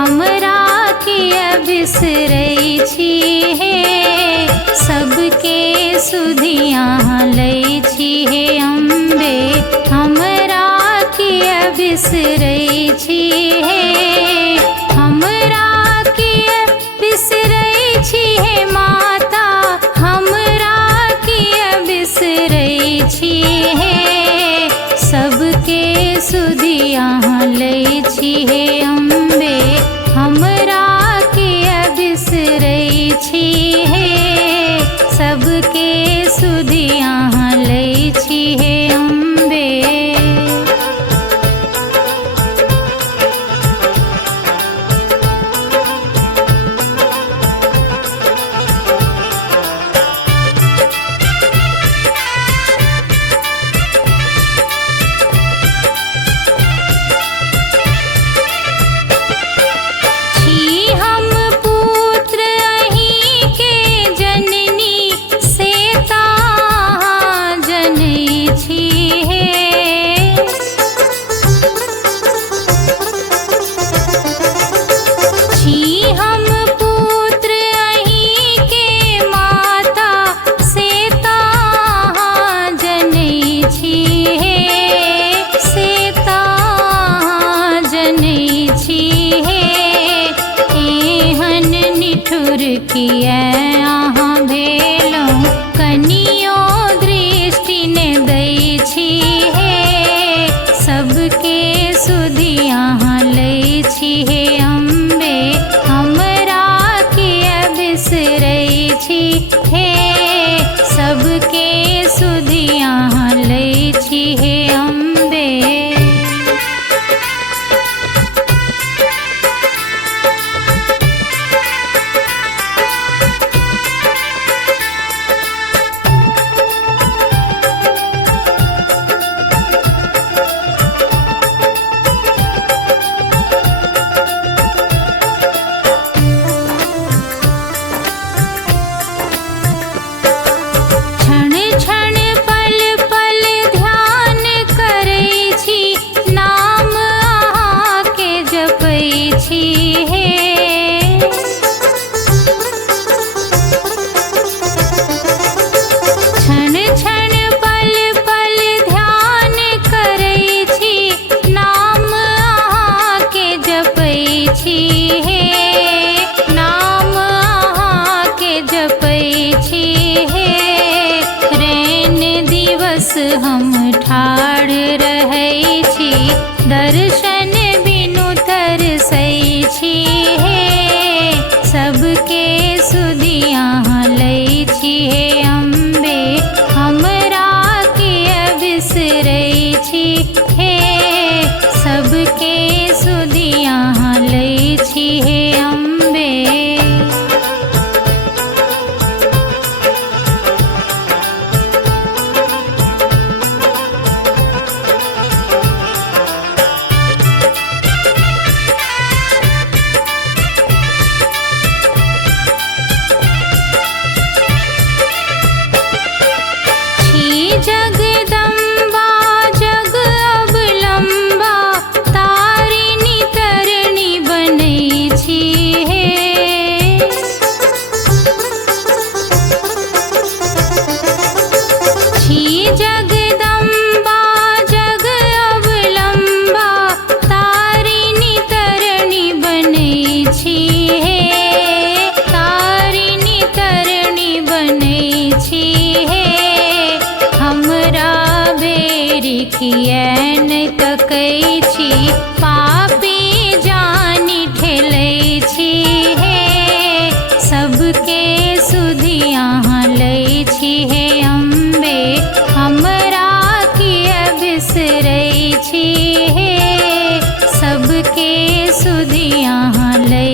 हमरा किया बिसरै छी हे। सबके सुधिया लै छी हे अम्बे, हमरा किया बिसरै छी हे। हमरा किया बिसरै छी हे माता, हमरा किया बिसरै छी हे। सबके सुधिया लै छी हे अम्बे, हमरा किया बिसरै छी हे। सबके सुधिया लै छी हे अम्बे। किया अहाँ भेलहुँ कनियो दृष्टि ने दै छी हे। सबके सुधिया लै छी हे अम्बे, हमरा किया बिसरै छी हे। सबके सुधिया लै छी हे अम्बे। हम ठाढ़ रहै छी, दर्शन बिनु तरसै छी हे। सबके सुधिया लै छी हे अम्बे, हमरा किया बिसरै छी हे। सबके सुधिया लै छी हे अम्बे। जगदम्बा जग अवलंबा, तारिणी तरणी बनै छी हे। छी जगदम्बा जग अवलंबा, तारिणी तरणी बनै छी हे। तारिणी तरणी बनै छी हे। हमरा बेरी किया न तकै छी, पापी जानी ठेलै छी हे। सबके सुधिया लै छी हे अम्बे, हमरा किया बिसरै छी हे। सबके सुधिया लै